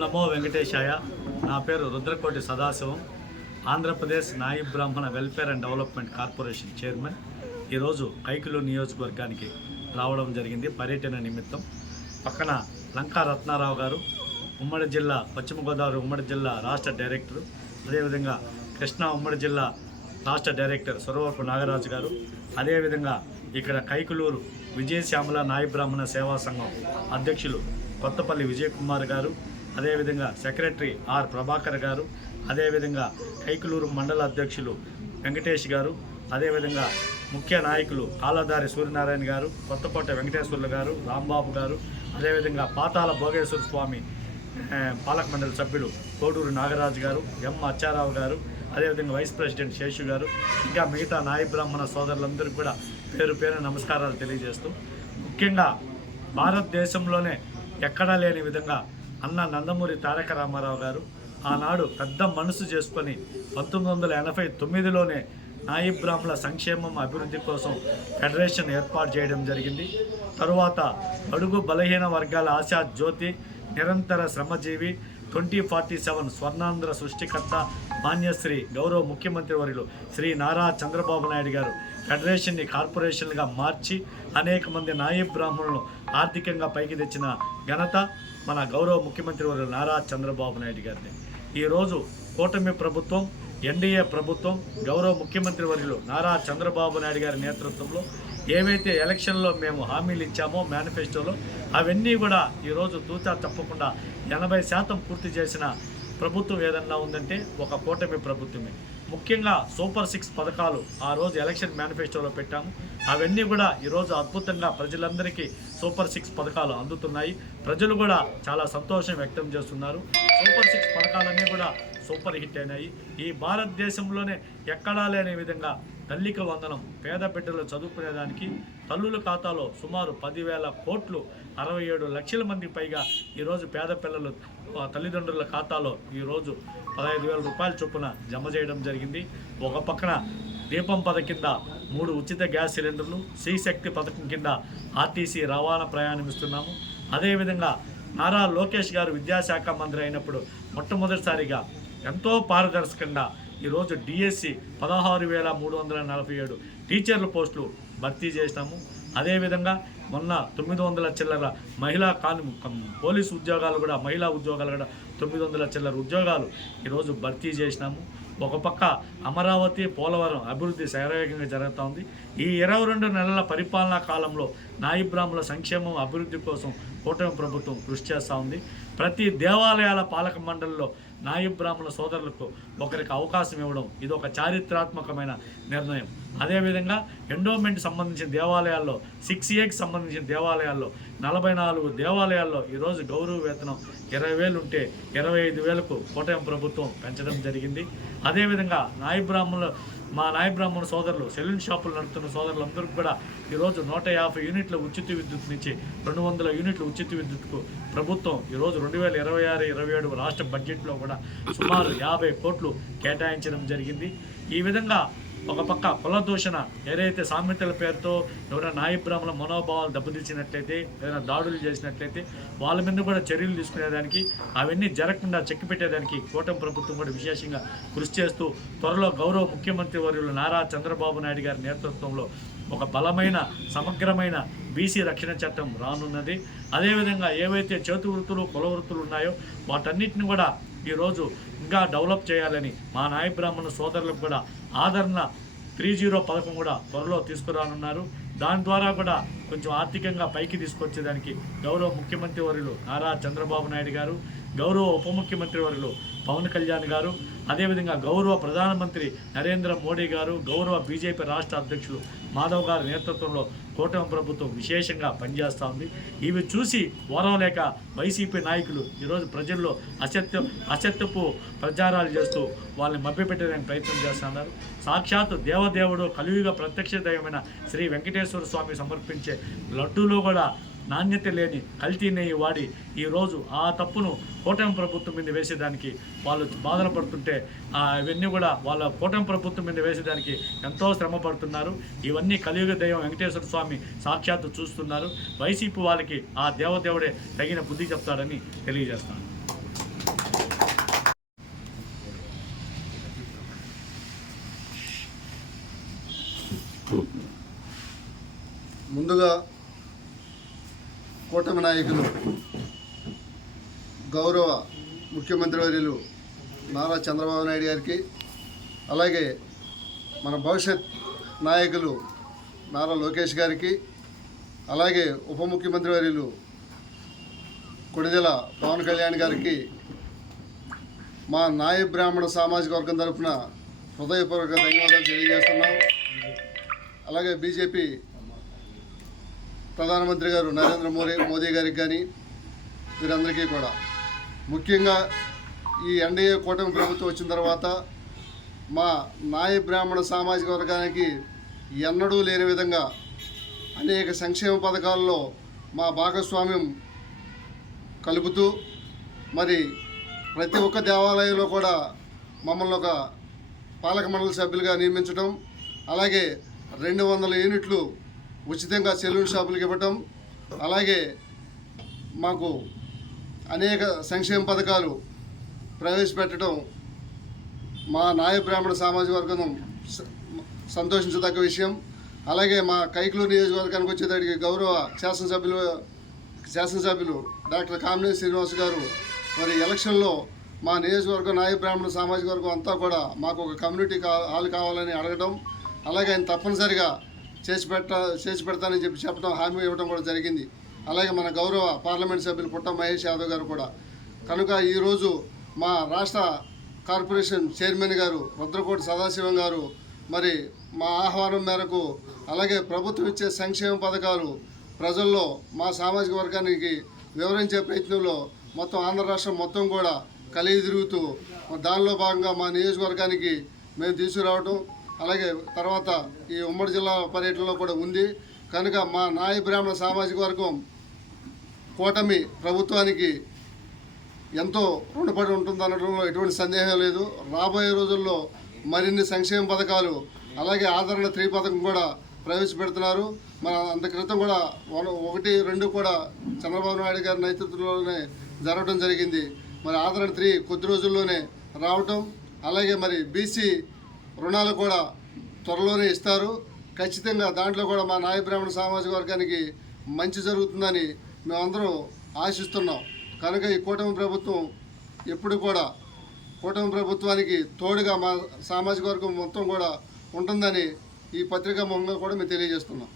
నమో వెంకటేశాయ. నా పేరు రుద్రకోటి సదాశివం. ఆంధ్రప్రదేశ్ నాయి బ్రాహ్మణ welfare and development corporation chairman. ఈరోజు కైకులూరు నియోజకవర్గానికి రావడం జరిగింది పర్యటన నిమిత్తం. పక్కన లంకా రత్నారావు గారు, ఉమ్మడి జిల్లా పశ్చిమ గోదావరి ఉమ్మడి జిల్లా రాష్ట్ర డైరెక్టరు, అదేవిధంగా కృష్ణా ఉమ్మడి జిల్లా రాష్ట్ర డైరెక్టర్ సురవరపు నాగరాజు గారు, అదేవిధంగా ఇక్కడ కైకులూరు విజయశ్యామల నాయి బ్రాహ్మణ సేవా సంఘం అధ్యక్షులు కొత్తపల్లి విజయ్ కుమార్ గారు, అదేవిధంగా సెక్రటరీ ఆర్ ప్రభాకర్ గారు, అదేవిధంగా కైకులూరు మండల అధ్యక్షులు వెంకటేష్ గారు, అదేవిధంగా ముఖ్య నాయకులు కాలదారి సూర్యనారాయణ గారు, కొత్తకోట వెంకటేశ్వర్లు గారు, రాంబాబు గారు, అదేవిధంగా పాతాల భోగేశ్వర స్వామి పాలక మండలి సభ్యులు కోడూరు నాగరాజు గారు, ఎం అచ్చారావు గారు, అదేవిధంగా వైస్ ప్రెసిడెంట్ శేషు గారు, ఇంకా మిగతా నాయి బ్రాహ్మణ సోదరులందరికీ కూడా పేరు పేరు నమస్కారాలు తెలియజేస్తూ, ముఖ్యంగా భారతదేశంలోనే ఎక్కడా లేని విధంగా అన్న నందమూరి తారక రామారావు గారు ఆనాడు పెద్ద మనసు చేసుకొని 1989లోనే నాయి బ్రాహ్మణ సంక్షేమం అభివృద్ధి కోసం ఫెడరేషన్ ఏర్పాటు చేయడం జరిగింది. తరువాత అడుగు బలహీన వర్గాల ఆశా జ్యోతి, నిరంతర శ్రమజీవి, 2047 స్వర్ణాంధ్ర సృష్టికర్త మాన్యశ్రీ గౌరవ ముఖ్యమంత్రి వర్యులు శ్రీ నారా చంద్రబాబు నాయుడు గారు ఫెడరేషన్ని కార్పొరేషన్గా మార్చి అనేక మంది నాయి బ్రాహ్మణులను ఆర్థికంగా పైకి తెచ్చిన ఘనత మన గౌరవ ముఖ్యమంత్రి వర్యులు నారా చంద్రబాబు నాయుడు గారిని. ఈరోజు కూటమి ప్రభుత్వం, ఎన్డీఏ ప్రభుత్వం, గౌరవ ముఖ్యమంత్రి వర్యులు నారా చంద్రబాబు నాయుడు గారి నేతృత్వంలో ఏవైతే ఎలక్షన్లో మేము హామీలు ఇచ్చామో మేనిఫెస్టోలో అవన్నీ కూడా ఈరోజు తూచా తప్పకుండా 80% పూర్తి చేసిన ప్రభుత్వం ఏదన్నా ఉందంటే ఒక కూటమి ప్రభుత్వమే. ముఖ్యంగా సూపర్ 6 పథకాలు ఆ రోజు ఎలక్షన్ మేనిఫెస్టోలో పెట్టాము. అవన్నీ కూడా ఈరోజు అద్భుతంగా ప్రజలందరికీ సూపర్ 6 పథకాలు అందుతున్నాయి. ప్రజలు కూడా చాలా సంతోషం వ్యక్తం చేస్తున్నారు. సూపర్ 6 పథకాలన్నీ కూడా సూపర్ హిట్ అయినాయి. ఈ భారతదేశంలోనే ఎక్కడా లేని విధంగా తల్లికి వందనం, పేద బిడ్డలు చదువుకునేదానికి తల్లుల ఖాతాలో సుమారు 10,000 కోట్లు, 67 లక్షల మందికి పైగా ఈరోజు పేద పిల్లలు తల్లిదండ్రుల ఖాతాలో ఈరోజు 15,000 రూపాయల చొప్పున జమ చేయడం జరిగింది. ఒక పక్కన దీపం పథకం కింద 3 ఉచిత గ్యాస్ సిలిండర్లు, శ్రీశక్తి పథకం కింద ఆర్టీసీ రవాణా ప్రయాణం ఇస్తున్నాము. అదేవిధంగా నారా లోకేష్ గారు విద్యాశాఖ మంత్రి అయినప్పుడు మొట్టమొదటిసారిగా ఎంతో పారదర్శకంగా ఈరోజు డిఎస్సి 16,347 టీచర్ల పోస్టులు భర్తీ చేసినాము. అదేవిధంగా మొన్న 900 చిల్లర మహిళా పోలీసు ఉద్యోగాలు కూడా, మహిళా ఉద్యోగాలు కూడా 900 చిల్లర ఉద్యోగాలు ఈరోజు భర్తీ చేసినాము. ఒక పక్క అమరావతి, పోలవరం అభివృద్ధి శరవేగంగా జరుగుతూ ఉంది. ఈ 22 నెలల పరిపాలనా కాలంలో నాయి బ్రాహ్మణుల సంక్షేమం అభివృద్ధి కోసం కూటమి ప్రభుత్వం కృషి చేస్తూ ఉంది. ప్రతి దేవాలయాల పాలక మండలిలో నాయి బ్రాహ్మణ సోదరులకు ఒకరికి అవకాశం ఇవ్వడం ఇది ఒక చారిత్రాత్మకమైన నిర్ణయం. అదేవిధంగా ఎండోమెంట్ సంబంధించిన దేవాలయాల్లో 6Aకి సంబంధించిన దేవాలయాల్లో 44 దేవాలయాల్లో ఈరోజు గౌరవ వేతనం 20,000 ఉంటే 25,000కు కూటమి ప్రభుత్వం పెంచడం జరిగింది. అదేవిధంగా మా నాయి బ్రాహ్మణ సోదరులు సెలూన్ షాపులు నడుపుతున్న సోదరులందరికీ కూడా ఈరోజు 150 యూనిట్ల ఉచిత విద్యుత్ నుంచి 200 యూనిట్ల ఉచిత విద్యుత్కు ప్రభుత్వం ఈరోజు 2026-27 రాష్ట్ర బడ్జెట్లో కూడా సుమారు 50 కోట్లు కేటాయించడం జరిగింది. ఈ విధంగా ఒక పక్క కుల దూషణ ఏదైతే సామెతల పేరుతో ఎవరైనా నాయి బ్రాహ్మణ మనోభావాలు దెబ్బతీసినట్లయితే, ఏదైనా దాడులు చేసినట్లయితే వాళ్ళ మీద కూడా చర్యలు తీసుకునేదానికి, అవన్నీ జరగకుండా చెక్కిపెట్టేదానికి కూటమి ప్రభుత్వం కూడా విశేషంగా కృషి చేస్తూ త్వరలో గౌరవ ముఖ్యమంత్రి వర్యులు నారా చంద్రబాబు నాయుడు గారి నేతృత్వంలో ఒక బలమైన సమగ్రమైన బీసీ రక్షణ చట్టం రానున్నది. అదేవిధంగా ఏవైతే చేతి వృత్తులు, కుల వృత్తులు ఉన్నాయో వాటన్నిటిని కూడా ఈరోజు ఇంకా డెవలప్ చేయాలని మా నాయి బ్రాహ్మణ సోదరులకు కూడా ఆదరణ 30 పథకం కూడా త్వరలో తీసుకురానున్నారు. దాని ద్వారా కూడా కొంచెం ఆర్థికంగా పైకి తీసుకొచ్చేదానికి గౌరవ ముఖ్యమంత్రి వర్యులు నారా చంద్రబాబు నాయుడు గారు, గౌరవ ఉప ముఖ్యమంత్రి వర్యులు పవన్ కళ్యాణ్ గారు, అదేవిధంగా గౌరవ ప్రధానమంత్రి నరేంద్ర మోడీ గారు, గౌరవ బీజేపీ రాష్ట్ర అధ్యక్షులు మాధవ్ గారి నేతృత్వంలో కూటమి ప్రభుత్వం విశేషంగా పనిచేస్తూ ఉంది. ఇవి చూసి ఓరవలేక వైసీపీ నాయకులు ఈరోజు ప్రజల్లో అసత్యపు ప్రచారాలు చేస్తూ వాళ్ళని మభ్యపెట్టడానికి ప్రయత్నం చేస్తున్నారు. సాక్షాత్తు దేవదేవుడు కలియుగ ప్రత్యక్ష దైవమైన శ్రీ వెంకటేశ్వర స్వామి సమర్పించే లడ్డూలో కూడా నాణ్యత లేని కల్తీ నెయ్యి వాడి ఈరోజు ఆ తప్పును కూటమి ప్రభుత్వం మీద వేసేదానికి వాళ్ళు బాధలు పడుతుంటే ఇవన్నీ కూడా వాళ్ళ కూటమి ప్రభుత్వం మీద వేసేదానికి ఎంతో శ్రమ పడుతున్నారు. ఇవన్నీ కలియుగ దైవం వెంకటేశ్వర స్వామి సాక్షాత్తు చూస్తున్నారు. వైసీపీ వాళ్ళకి ఆ దేవదేవుడే తగిన బుద్ధి చెప్తాడని తెలియజేస్తాను. ముందుగా కూటమి నాయకులు గౌరవ ముఖ్యమంత్రి వర్యులు నారా చంద్రబాబు నాయుడు గారికి, అలాగే మన భవిష్యత్ నాయకులు నారా లోకేష్ గారికి, అలాగే ఉప ముఖ్యమంత్రి వర్యులు కొణిదెల పవన్ కళ్యాణ్ గారికి మా నాయ బ్రాహ్మణ సామాజిక వర్గం తరఫున హృదయపూర్వక ధన్యవాదాలు తెలియజేస్తున్నాం. అలాగే బీజేపీ ప్రధానమంత్రి గారు నరేంద్ర మోదీ గారికి కానీ వీరందరికీ కూడా, ముఖ్యంగా ఈ ఎన్డీఏ కూటమి ప్రభుత్వం వచ్చిన తర్వాత మా నాయ బ్రాహ్మణ సామాజిక వర్గానికి ఎన్నడూ లేని విధంగా అనేక సంక్షేమ పథకాల్లో మా భాగస్వామ్యం కలుపుతూ, మరి ప్రతి ఒక్క దేవాలయంలో కూడా మమ్మల్ని ఒక పాలక మండలి సభ్యులుగా నియమించడం, అలాగే 200 యూనిట్లు ఉచితంగా సెలూన్ షాపులకు ఇవ్వటం, అలాగే మాకు అనేక సంక్షేమ పథకాలు ప్రవేశపెట్టడం మా నాయ బ్రాహ్మణ సామాజిక వర్గం సంతోషించదగ్గ విషయం. అలాగే మా కైకలూరు నియోజకవర్గానికి వచ్చేటప్పటికి గౌరవ శాసనసభ్యులు డాక్టర్ కామినేని శ్రీనివాస్ గారు మరి ఎలక్షన్లో మా నియోజకవర్గం నాయ బ్రాహ్మణ సామాజిక వర్గం అంతా కూడా మాకు ఒక కమ్యూనిటీ హాల్ కావాలని అడగడం, అలాగే ఆయన తప్పనిసరిగా చేసి పెడతానని చెప్పడం, హామీ ఇవ్వడం కూడా జరిగింది. అలాగే మన గౌరవ పార్లమెంట్ సభ్యులు పుట్ట మహేష్ యాదవ్ గారు కూడా. కనుక ఈరోజు మా రాష్ట్ర కార్పొరేషన్ చైర్మన్ గారు రుద్రకోటి సదాశివం గారు మరి మా ఆహ్వానం మేరకు, అలాగే ప్రభుత్వం ఇచ్చే సంక్షేమ పథకాలు ప్రజల్లో మా సామాజిక వర్గానికి వివరించే ప్రయత్నంలో మొత్తం ఆంధ్ర రాష్ట్రం మొత్తం కూడా కలిగి తిరుగుతూ దానిలో భాగంగా మా నియోజకవర్గానికి మేము తీసుకురావటం, అలాగే తర్వాత ఈ ఉమ్మడి జిల్లా పర్యటనలో కూడా ఉంది. కనుక మా నాయ బ్రాహ్మణ సామాజిక వర్గం కూటమి ప్రభుత్వానికి ఎంతో రుణపడి ఉంటుందనడంలో ఎటువంటి సందేహం లేదు. రాబోయే రోజుల్లో మరిన్ని సంక్షేమ పథకాలు, అలాగే ఆదరణ 3 పథకం కూడా ప్రవేశపెడుతున్నారు. మన అంత క్రితం కూడా 1, 2 కూడా చంద్రబాబు నాయుడు గారి నేతృత్వంలోనే జరగడం జరిగింది. మరి ఆదరణ 3 కొద్ది రోజుల్లోనే రావటం, అలాగే మరి బీసీ రుణాలు కూడా త్వరలోనే ఇస్తారు. ఖచ్చితంగా దాంట్లో కూడా మా నాయ బ్రాహ్మణ సామాజిక వర్గానికి మంచి జరుగుతుందని మేమందరం ఆశిస్తున్నాం. కనుక ఈ కూటమి ప్రభుత్వం ఎప్పుడు కూడా కూటమి ప్రభుత్వానికి తోడుగా మా సామాజిక వర్గం మొత్తం కూడా ఉంటుందని ఈ పత్రికా ముఖంగా కూడా మేము తెలియజేస్తున్నాం.